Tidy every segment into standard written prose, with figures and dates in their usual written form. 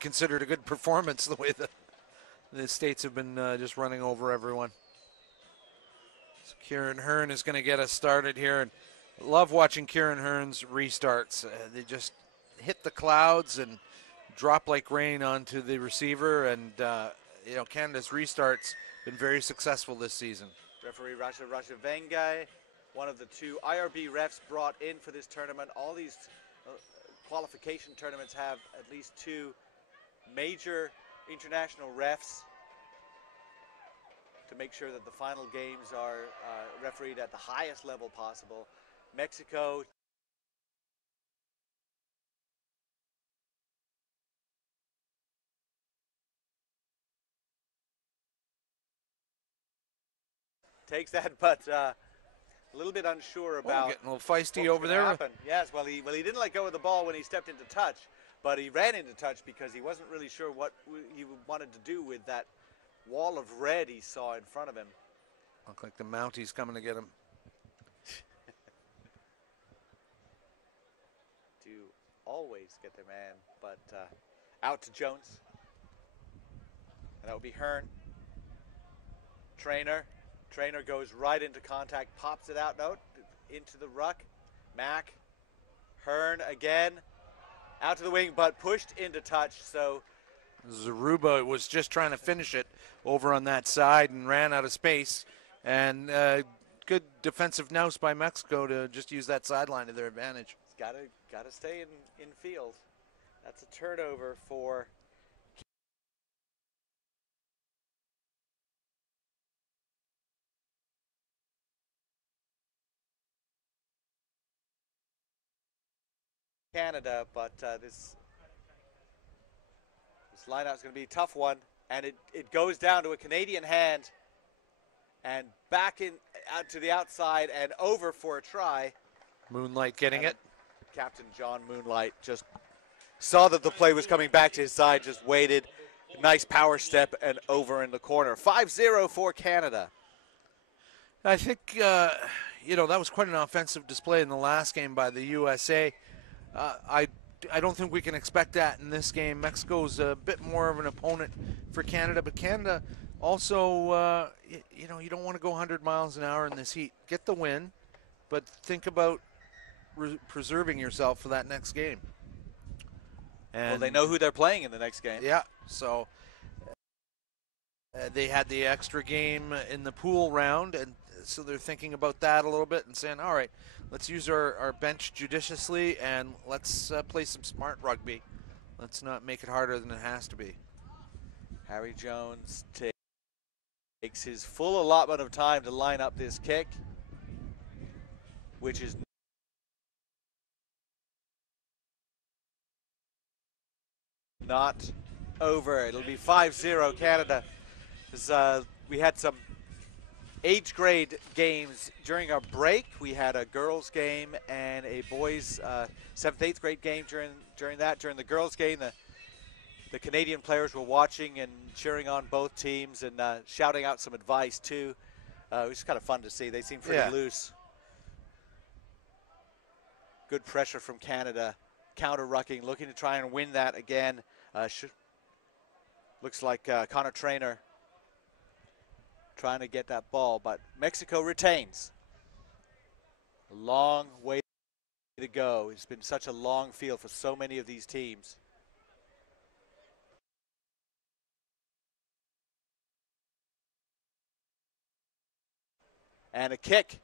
considered a good performance the way the States have been just running over everyone. So Kieran Hearn is going to get us started here. And love watching Kieran Hearn's restarts. They just hit the clouds and drop like rain onto the receiver. And, Canada's restarts been very successful this season. Referee Rasha Vengai, one of the 2 IRB refs brought in for this tournament. All these qualification tournaments have at least 2 major international refs to make sure that the final games are refereed at the highest level possible. Mexico takes that, but a little bit unsure about getting a little feisty over there. Happen. Yes, well, he didn't let go of the ball when he stepped into touch, but he ran into touch because he wasn't really sure what he wanted to do with that wall of red he saw in front of him. Look like the Mounties coming to get him. Do always get their man, but out to Jones. And that would be Hearn. Trainer goes right into contact, pops it out, into the ruck. Mack, Hearn again, out to the wing, but pushed into touch, so. Zaruba was just trying to finish it over on that side and ran out of space. And good defensive nous by Mexico to just use that sideline to their advantage. Got to stay in field. That's a turnover for Canada, but this lineout is going to be a tough one, and it goes down to a Canadian hand and back in out to the outside and over for a try. Moonlight getting it. Captain John Moonlight just saw that the play was coming back to his side, just waited. Nice power step and over in the corner. 5-0 for Canada. I think, that was quite an offensive display in the last game by the USA. I don't think we can expect that in this game. Mexico's a bit more of an opponent for Canada, but Canada also, you don't want to go 100 miles an hour in this heat. Get the win, but think about preserving yourself for that next game. And well, they know who they're playing in the next game. Yeah, so they had the extra game in the pool round, and so they're thinking about that a little bit and saying, all right, let's use our bench judiciously and let's play some smart rugby. Let's not make it harder than it has to be. Harry Jones takes his full allotment of time to line up this kick, which is not over. It'll be 5-0 Canada. We had some age grade games during our break. We had a girls game and a boys 7th, 8th grade game during the girls game. The Canadian players were watching and cheering on both teams and shouting out some advice too. It was kind of fun to see. They seemed pretty loose. Good pressure from Canada. Counter-rucking, looking to try and win that again. Looks like Connor Trainer trying to get that ball, but Mexico retains. A long way to go. It's been such a long field for so many of these teams. And a kick.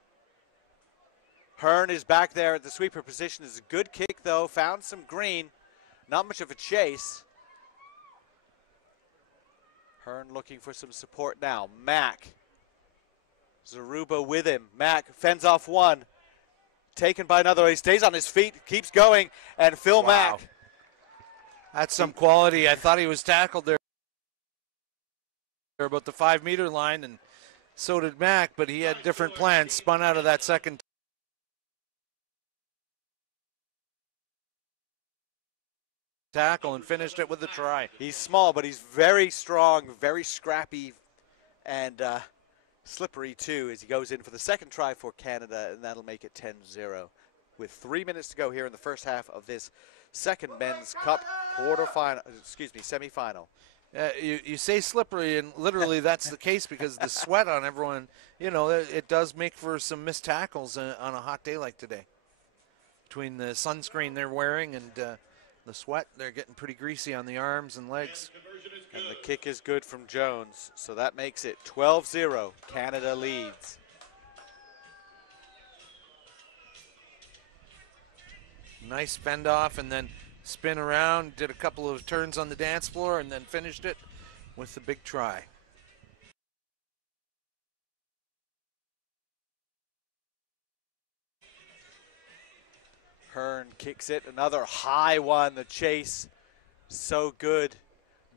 Hearn is back there at the sweeper position. It's a good kick, though. Found some green. Not much of a chase. Hearn looking for some support now. Mack. Zaruba with him. Mack fends off one. Taken by another. He stays on his feet, keeps going, and Phil Mack. That's some quality. I thought he was tackled there about the 5-meter line, and so did Mack, but he had different plans. Spun out of that second tackle and finished it with a try. He's small, but he's very strong, very scrappy, and slippery too as he goes in for the second try for Canada, and that'll make it 10-0. with 3 minutes to go here in the first half of this second Men's Cup semifinal. You say slippery, and literally that's the case because the sweat on everyone, it does make for some missed tackles on a hot day like today. Between the sunscreen they're wearing and the sweat, they're getting pretty greasy on the arms and legs. And the kick is good from Jones, so that makes it 12-0. Canada leads. Nice fend off and then spin around, did a couple of turns on the dance floor, and then finished it with the big try. Hearn kicks it, another high one, the chase, so good.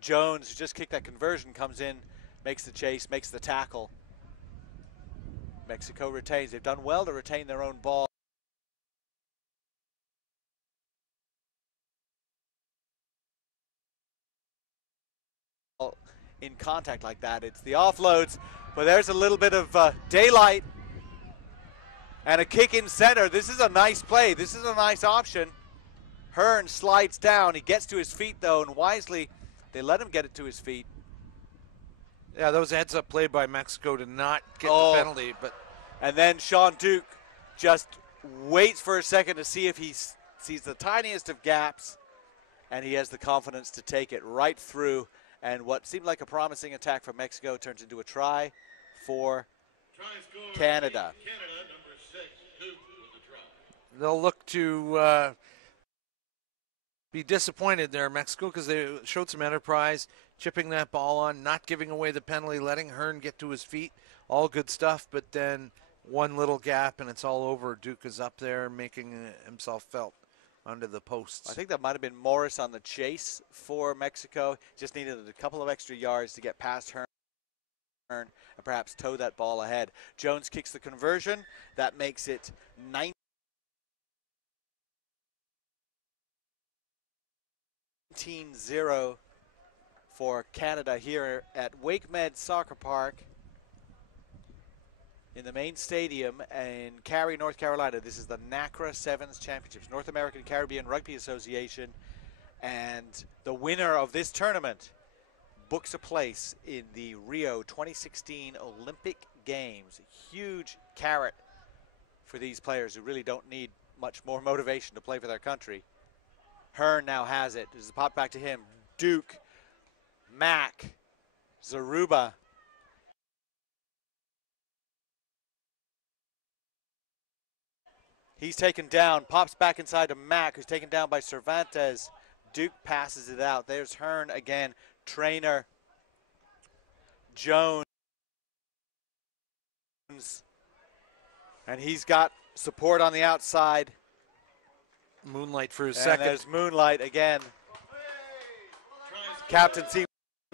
Jones, who just kicked that conversion, comes in, makes the chase, makes the tackle. Mexico retains. They've done well to retain their own ball. In contact like that, it's the offloads, but there's a little bit of daylight and a kick in center. This is a nice play. This is a nice option. Hearn slides down. He gets to his feet though, and wisely they let him get it to his feet. Yeah, that was a heads-up play by Mexico to not get the penalty. And then Sean Duke just waits for a second to see if he sees the tiniest of gaps, and he has the confidence to take it right through. And what seemed like a promising attack from Mexico turns into a try for Canada. They'll look to be disappointed there, Mexico, because they showed some enterprise, chipping that ball on, not giving away the penalty, letting Hearn get to his feet. All good stuff, but then one little gap and it's all over. Duke is up there making himself felt under the posts. I think that might have been Morris on the chase for Mexico. Just needed a couple of extra yards to get past Hearn and perhaps tow that ball ahead. Jones kicks the conversion. That makes it 19-0 for Canada here at WakeMed Soccer Park in the main stadium in Cary, North Carolina. This is the NACRA Sevens Championships, North American Caribbean Rugby Association, and the winner of this tournament books a place in the Rio 2016 Olympic Games. A huge carrot for these players who really don't need much more motivation to play for their country. Hearn now has it. There's a pop back to him. Duke, Mack, Zaruba. He's taken down, pops back inside to Mack, who's taken down by Cervantes. Duke passes it out. There's Hearn again. Trainer, Jones. And he's got support on the outside. Moonlight for his and second. There's Moonlight again. Captain seems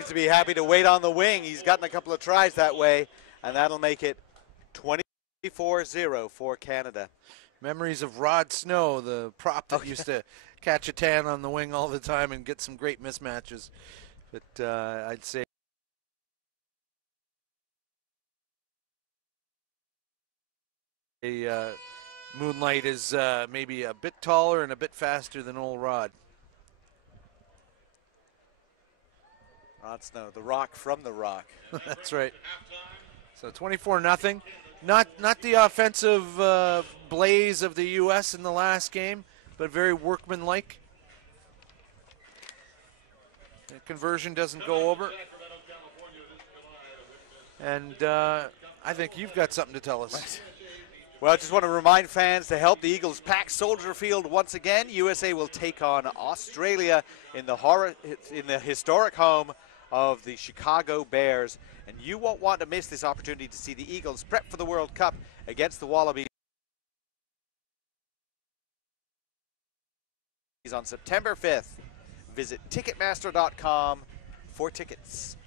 to be happy to wait on the wing. He's gotten a couple of tries that way, and that'll make it 24-0 for Canada. Memories of Rod Snow, the prop that used to catch a tan on the wing all the time and get some great mismatches. But I'd say Moonlight is maybe a bit taller and a bit faster than old Rod. Rod Snow, the Rock from the Rock. That's right. So 24-0. Not the offensive blaze of the U.S. in the last game, but very workmanlike. The conversion doesn't go over. And I think you've got something to tell us. Well, I just want to remind fans to help the Eagles pack Soldier Field once again. USA will take on Australia in the historic home of the Chicago Bears. And you won't want to miss this opportunity to see the Eagles prep for the World Cup against the Wallabies on September 5th. Visit Ticketmaster.com for tickets.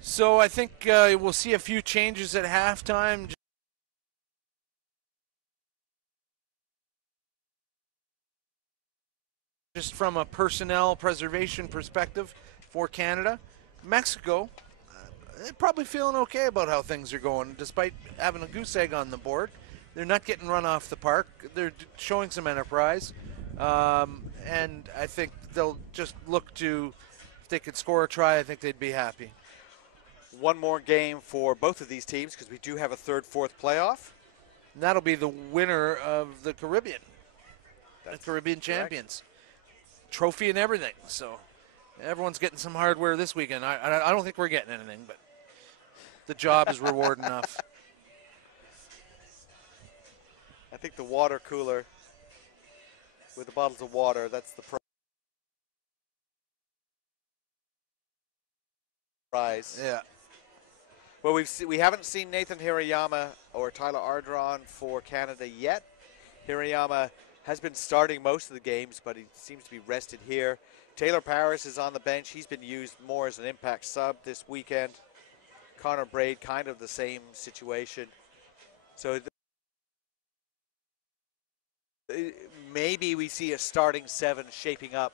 So I think we'll see a few changes at halftime. Just from a personnel preservation perspective for Canada. Mexico, they're probably feeling okay about how things are going, despite having a goose egg on the board. they're not getting run off the park. They're showing some enterprise, and I think they'll just look to, if they could score a try, I think they'd be happy. One more game for both of these teams because we do have a third, fourth playoff. And that'll be the winner of the Caribbean, That's the Caribbean correct. champions. Trophy and everything. So everyone's getting some hardware this weekend. I don't think we're getting anything, but the job is reward enough. I think the water cooler with the bottles of water, that's the prize. Yeah. Well, we haven't seen Nathan Hirayama or Tyler Ardron for Canada yet. Hirayama has been starting most of the games, but he seems to be rested here. Taylor Paris is on the bench. He's been used more as an impact sub this weekend. Connor Braid, kind of the same situation. So maybe we see a starting 7 shaping up.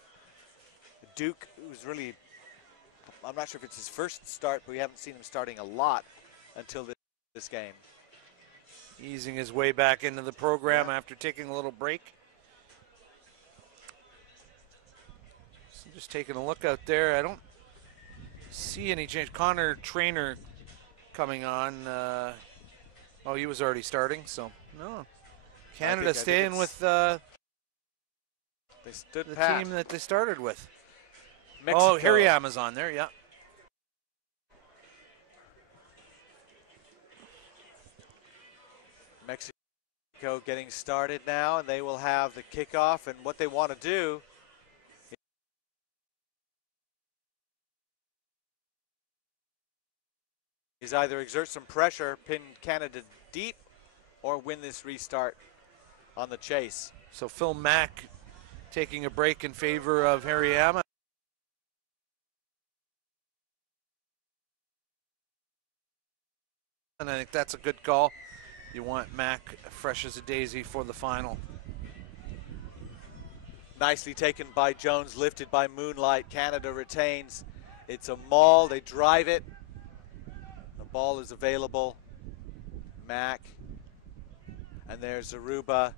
Duke, who's really, I'm not sure if it's his first start, but we haven't seen him starting a lot until this game. Easing his way back into the program after taking a little break. So just taking a look out there. I don't see any change. Connor Trainer coming on. Oh, he was already starting, so no. Canada staying with they stood the pat. team that they started with. Mexico. Oh, Hirayama's on there, yeah. Mexico getting started now, and they will have the kickoff. And what they want to do is either exert some pressure, pin Canada deep, or win this restart on the chase. So Phil Mack taking a break in favor of Hirayama. And I think that's a good call. You want Mack fresh as a daisy for the final. Nicely taken by Jones, lifted by Moonlight. Canada retains. It's a maul. They drive it. The ball is available. Mack. And there's Aruba.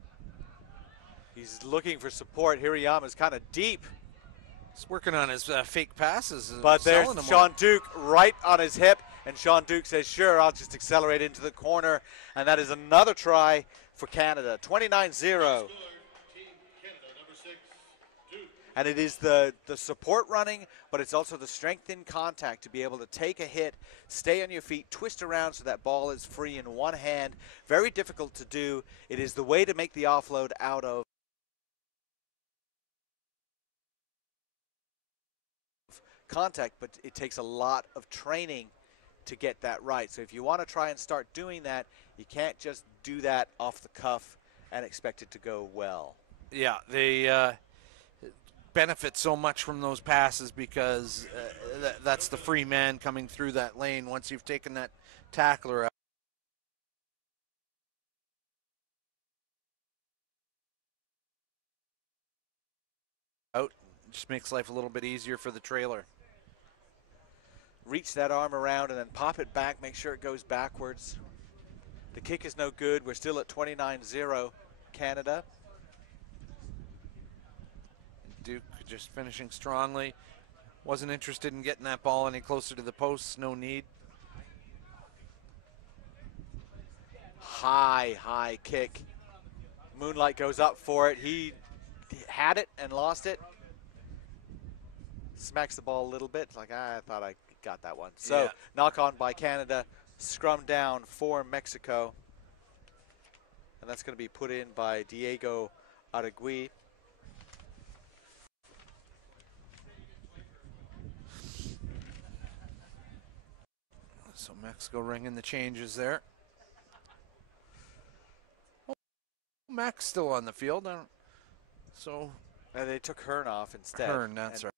He's looking for support. Hirayama's kind of deep. He's working on his fake passes. But there's Sean Duke right on his hip. And Sean Duke says, sure, I'll just accelerate into the corner. And that is another try for Canada. 29-0. And it is the support running, but it's also the strength in contact to be able to take a hit, stay on your feet, twist around so that ball is free in one hand. Very difficult to do. It is the way to make the offload out of contact, but it takes a lot of training to get that right. So if you want to try and start doing that, you can't just do that off the cuff and expect it to go well. Yeah, they benefit so much from those passes because that's the free man coming through that lane once you've taken that tackler out. Just makes life a little bit easier for the trailer. Reach that arm around and then pop it back, make sure it goes backwards. The kick is no good. We're still at 29-0 Canada. Duke just finishing strongly. Wasn't interested in getting that ball any closer to the posts. No need. High kick. Moonlight goes up for it. He had it and lost it. Smacks the ball a little bit. Like, I thought I got that one. So, knock on by Canada. Scrum down for Mexico. And that's going to be put in by Diego Aragui. So Mexico ringing the changes there. Oh, Mac's still on the field. So they took Hearn off instead. Hearn, that's right.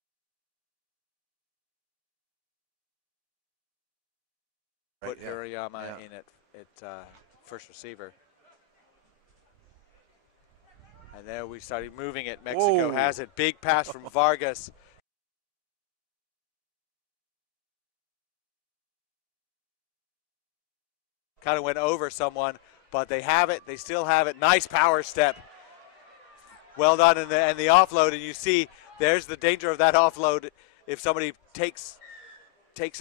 Put Hirayama in at first receiver. And there we started moving it. Mexico has it. Big pass from Vargas. Kind of went over someone. but they have it. They still have it. Nice power step. Well done, and the offload, and you see there's the danger of that offload if somebody takes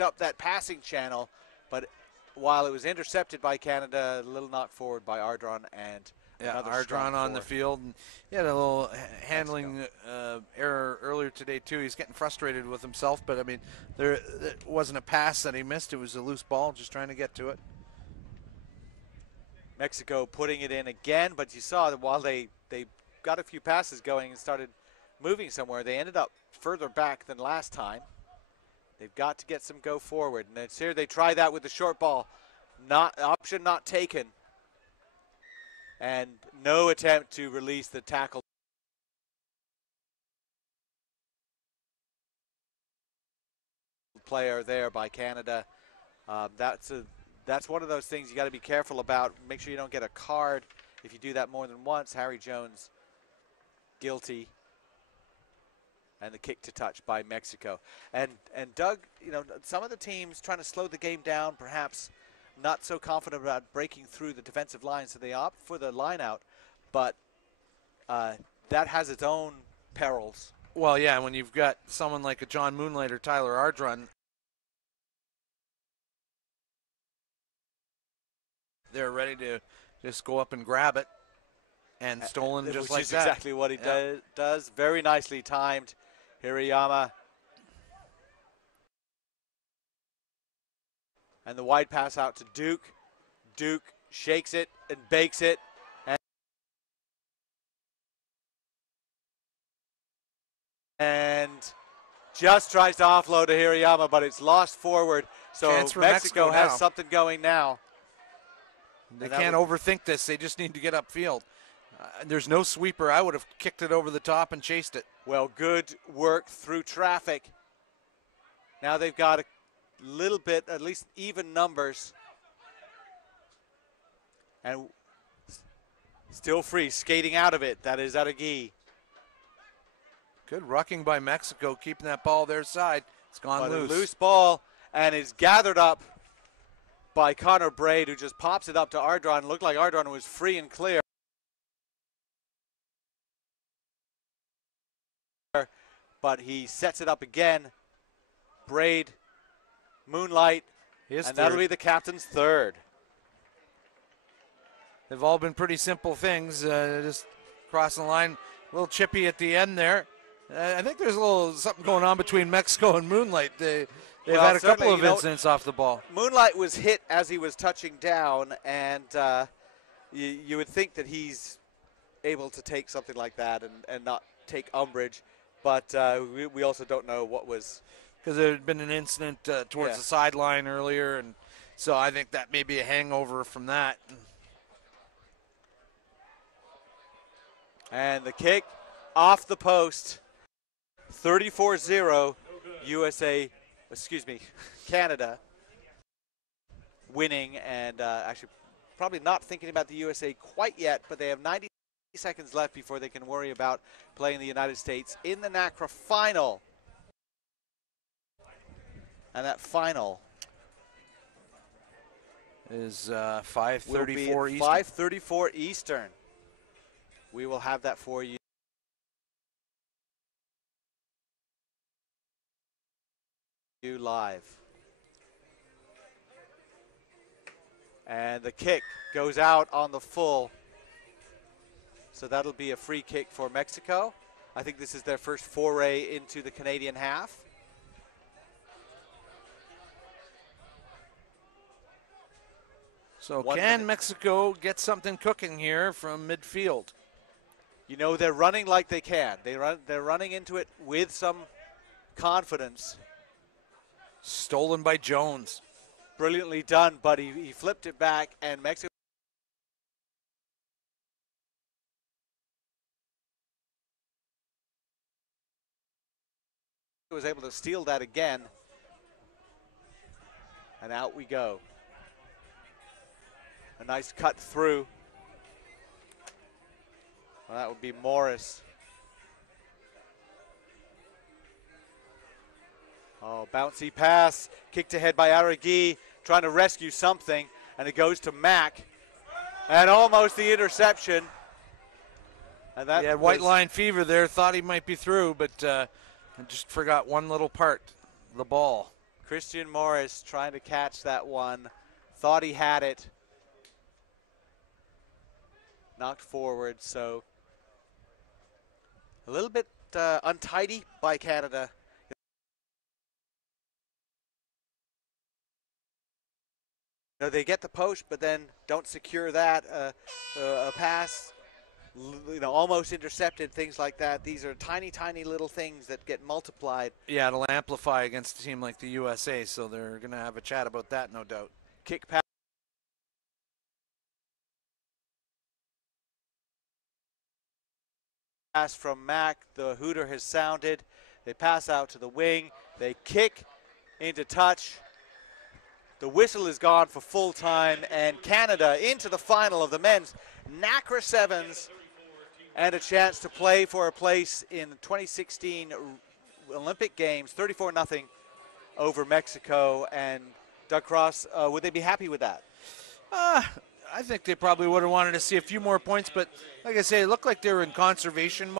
up that passing channel. But while it was intercepted by Canada, a little knock forward by Ardron and Yeah, another Ardron on the field. And he had a little handling error earlier today, too. He's getting frustrated with himself, but, I mean, there wasn't a pass that he missed. It was a loose ball, just trying to get to it. Mexico putting it in again, but you saw that while they got a few passes going and started moving somewhere, they ended up further back than last time. They've got to get some go forward. And it's here they try that with the short ball. Option not taken. And no attempt to release the tackle player there by Canada. That's one of those things you got to be careful about. Make sure you don't get a card if you do that more than once. Harry Jones guilty. And the kick to touch by Mexico. And Doug, you know, some of the teams trying to slow the game down, perhaps not so confident about breaking through the defensive line, so they opt for the line out. But that has its own perils. Well, yeah, when you've got someone like a John Moonlight or Tyler Ardron, they're ready to just go up and grab it. And stolen just like that. Which is that. exactly what he does. Very nicely timed. Hirayama. And the wide pass out to Duke. Duke shakes it and bakes it. And just tries to offload to Hirayama, but it's lost forward. So Mexico has something going now. They can't overthink this. They just need to get upfield. There's no sweeper. I would have kicked it over the top and chased it. Well, good work through traffic. Now they've got a little bit, at least even numbers. And still free, skating out of it. That is Aragui. Good rucking by Mexico, keeping that ball their side. It's gone loose. A loose ball, and is gathered up by Connor Braid, who just pops it up to Ardron. Looked like Ardron was free and clear. But he sets it up again. Braid, Moonlight, and that'll be the captain's third. They've all been pretty simple things, just crossing the line. A little chippy at the end there. I think there's a little something going on between Mexico and Moonlight. They've had a couple of incidents off the ball. Moonlight was hit as he was touching down, and you would think that he's able to take something like that and not take umbrage. But we also don't know what was. Because there had been an incident towards the sideline earlier, and so I think that may be a hangover from that. And the kick off the post, 34-0, Canada winning, and actually probably not thinking about the USA quite yet, but they have 90 seconds left before they can worry about playing the United States in the NACRA final. And that final is 5:34 Eastern. 5:34 Eastern. We will have that for you live. And the kick goes out on the full. So that'll be a free kick for Mexico. I think this is their first foray into the Canadian half. So can Mexico get something cooking here from midfield? You know, they're running like they can. They're running into it with some confidence. Stolen by Jones. Brilliantly done, but he flipped it back, and Mexico was able to steal that again. And out we go. A nice cut through. Well, that would be Morris. Oh, bouncy pass. Kicked ahead by Aragui, trying to rescue something. And it goes to Mack. And almost the interception. And that He had white line fever there, thought he might be through, but just forgot one little part, the ball. Christian Morris trying to catch that one. Thought he had it. Knocked forward, so a little bit untidy by Canada. You know, they get the post, but then don't secure that. A pass, you know, almost intercepted, things like that. These are tiny, tiny little things that get multiplied. Yeah, it'll amplify against a team like the USA, so they're going to have a chat about that, no doubt. Kick pass. Pass from Mac. The hooter has sounded. They pass out to the wing. They kick into touch. The whistle is gone for full time, and Canada into the final of the men's NACRA Sevens and a chance to play for a place in the 2016 Olympic Games, 34-0 over Mexico. And Doug Cross, would they be happy with that? I think they probably would have wanted to see a few more points, but like I say, it looked like they were in conservation mode.